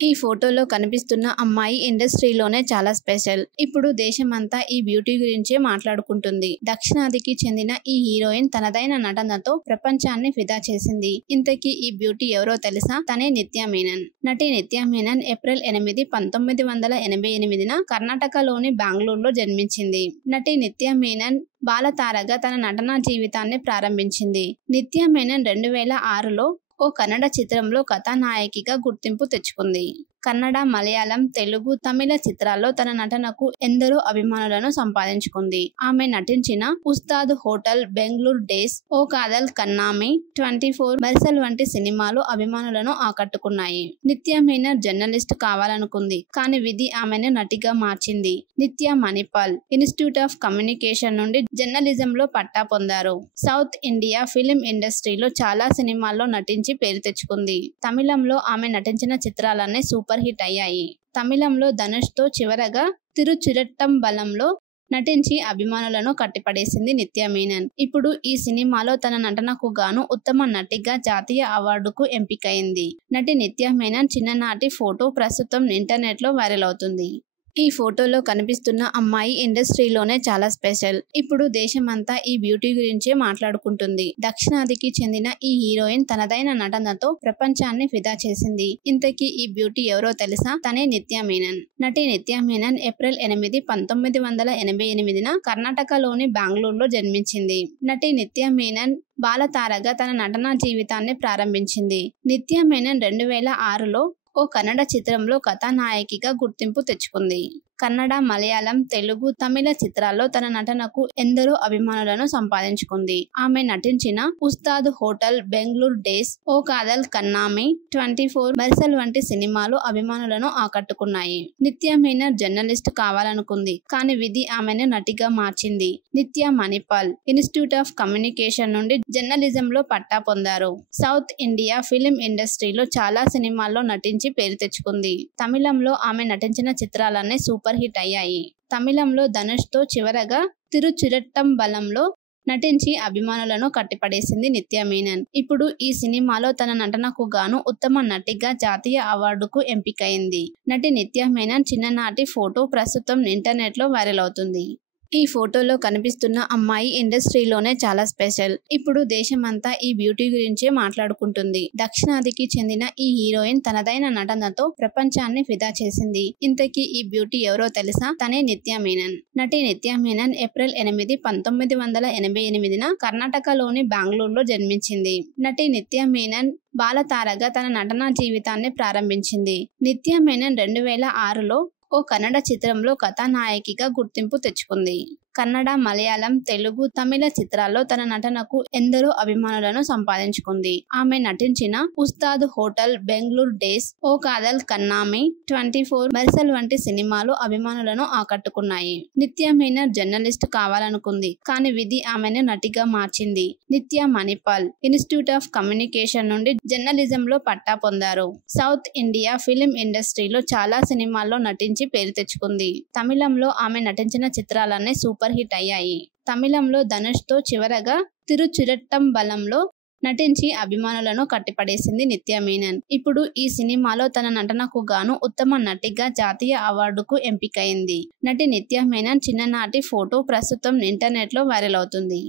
ఈ ఫోటోలో కనిపిస్తున్న అమ్మాయి ఇండస్ట్రీలోనే చాలా స్పెషల్. ఇప్పుడు దేశమంతా ఈ బ్యూటీ గురించే మాట్లాడుకుంటుంది. దక్షిణాదికి చెందిన ఈ హీరోయిన్ తనదైన నటనతో ప్రపంచాన్ని ఫిదా చేసింది. ఇంతకీ ఈ బ్యూటీ ఎవరో తెలుసా? తనే నిత్యా మీనన్. నటి నిత్యా మీనన్ ఏప్రిల్ 8, 1988న కర్ణాటకలోని బెంగళూరులో జన్మించింది. నటి నిత్యా మీనన్ బాలతారగా తన నటనా జీవితాన్ని ప్రారంభించింది. నిత్యా మీనన్ 2006లో ఓ కన్నడ చిత్రంలో కథానాయకిగా గుర్తింపు తెచ్చుకుంది. కన్నడ, మలయాళం, తెలుగు, తమిళ చిత్రాల్లో తన నటనకు ఎందరో అభిమానులను సంపాదించుకుంది. ఆమె నటించిన ఉస్తాద్ హోటల్, బెంగళూరు డేస్, ఓ కాదల్ కన్నామి, 24, మెర్సల్ వంటి సినిమాలు అభిమానులను ఆకట్టుకున్నాయి. నిత్యా మీనన్ జర్నలిస్ట్ కావాలనుకుంది. కానీ విధి ఆమెను నటిగా మార్చింది. నిత్యా మణిపాల్ ఇన్స్టిట్యూట్ ఆఫ్ కమ్యూనికేషన్ నుండి జర్నలిజంలో పట్టా పొందారు. సౌత్ ఇండియా ఫిలిం ఇండస్ట్రీలో చాలా సినిమాల్లో నటించి పేరు తెచ్చుకుంది. తమిళంలో ఆమె నటించిన చిత్రాలన్నీ సూపర్ హిట్ అయ్యాయి. తమిళంలో ధనుష్ తో చివరగా తిరుచిరట్టంబలంలో నటించి అభిమానులను కట్టిపడేసింది నిత్యా మీనన్. ఇప్పుడు ఈ సినిమాలో తన నటనకు గాను ఉత్తమ నటిగా జాతీయ అవార్డుకు ఎంపికైంది. నటి నిత్యా మీనన్ చిన్ననాటి ఫోటో ప్రస్తుతం ఇంటర్నెట్ లో వైరల్ అవుతుంది. ఈ ఫోటోలో కనిపిస్తున్న అమ్మాయి ఇండస్ట్రీలోనే చాలా స్పెషల్. ఇప్పుడు దేశమంతా ఈ బ్యూటీ గురించే మాట్లాడుకుంటుంది. దక్షిణాదికి చెందిన ఈ హీరోయిన్ తనదైన నటనతో ప్రపంచాన్ని ఫిదా చేసింది. ఇంతకీ ఈ బ్యూటీ ఎవరో తెలుసా? తనే నిత్యా మీనన్. నటి నిత్యా మీనన్ ఏప్రిల్ 8, 1988న కర్ణాటకలోని బెంగళూరులో జన్మించింది. నటి నిత్యా మీనన్ బాలతారగా తన నటనా జీవితాన్ని ప్రారంభించింది. నిత్యా మీనన్ 2006లో ఓ కన్నడ చిత్రంలో కథానాయకిగా గుర్తింపు తెచ్చుకుంది. కన్నడ, మలయాళం, తెలుగు, తమిళ చిత్రాల్లో తన నటనకు ఎందరో అభిమానులను సంపాదించుకుంది. ఆమె నటించిన ఉస్తాద్ హోటల్, బెంగళూరు డేస్, ఓ కాదల్ కన్నామి, 24, మెర్సల్ వంటి సినిమాలు అభిమానులను ఆకట్టుకున్నాయి. నిత్యా మీనన్ జర్నలిస్ట్ కావాలనుకుంది. కానీ విధి ఆమెను నటిగా మార్చింది. నిత్యా మణిపాల్ ఇన్స్టిట్యూట్ ఆఫ్ కమ్యూనికేషన్ నుండి జర్నలిజంలో పట్టా పొందారు. సౌత్ ఇండియా ఫిలిం ఇండస్ట్రీలో చాలా సినిమాల్లో నటించి పేరు తెచ్చుకుంది. తమిళంలో ఆమె నటించిన చిత్రాలన్నీ సూపర్ హిట్ అయ్యాయి. తమిళంలో ధనుష్ తో చివరగా తిరుచిరట్టంబలంలో నటించి అభిమానులను కట్టిపడేసింది నిత్యా మీనన్. ఇప్పుడు ఈ సినిమాలో తన నటనకు గాను ఉత్తమ నటిగా జాతీయ అవార్డుకు ఎంపికైంది. నటి నిత్యా మీనన్ చిన్ననాటి ఫోటో ప్రస్తుతం ఇంటర్నెట్ లో వైరల్ అవుతుంది. ఈ ఫోటోలో కనిపిస్తున్న అమ్మాయి ఇండస్ట్రీలోనే చాలా స్పెషల్. ఇప్పుడు దేశమంతా ఈ బ్యూటీ గురించే మాట్లాడుకుంటుంది. దక్షిణాదికి చెందిన ఈ హీరోయిన్ తనదైన నటనతో ప్రపంచాన్ని ఫిదా చేసింది. ఇంతకీ ఈ బ్యూటీ ఎవరో తెలుసా? తనే నిత్యా మీనన్. నటి నిత్యా మీనన్ ఏప్రిల్ 8, 1988న కర్ణాటకలోని బెంగళూరులో జన్మించింది. నటి నిత్యా మీనన్ బాలతారగా తన నటనా జీవితాన్ని ప్రారంభించింది. నిత్యా మీనన్ 2006లో ఓ కన్నడ చిత్రంలో కథానాయకిగా గుర్తింపు తెచ్చుకుంది. కన్నడ, మలయాళం, తెలుగు, తమిళ చిత్రాల్లో తన నటనకు ఎందరో అభిమానులను సంపాదించుకుంది. ఆమె నటించిన ఉస్తాద్ హోటల్, బెంగళూరు డేస్, ఓ కాదల్ కన్నామి, 24, మెర్సల్ వంటి సినిమాలు అభిమానులను ఆకట్టుకున్నాయి. నిత్యా మీనన్ జర్నలిస్ట్ కావాలనుకుంది. కానీ విధి ఆమెను నటిగా మార్చింది. నిత్యా మణిపాల్ ఇన్స్టిట్యూట్ ఆఫ్ కమ్యూనికేషన్ నుండి జర్నలిజంలో పట్టా పొందారు. సౌత్ ఇండియా ఫిలిం ఇండస్ట్రీలో చాలా సినిమాల్లో నటించి పేరు తెచ్చుకుంది. తమిళంలో ఆమె నటించిన చిత్రాలన్నీ సూపర్ హిట్ అయ్యాయి. తమిళంలో ధనుష్ తో చివరగా తిరుచిరట్టంబలంలో నటించి అభిమానులను కట్టిపడేసింది నిత్యా మీనన్. ఇప్పుడు ఈ సినిమాలో తన నటనకు గాను ఉత్తమ నటిగా జాతీయ అవార్డుకు ఎంపికైంది. నటి నిత్యా మీనన్ చిన్ననాటి ఫోటో ప్రస్తుతం ఇంటర్నెట్ లో వైరల్ అవుతుంది.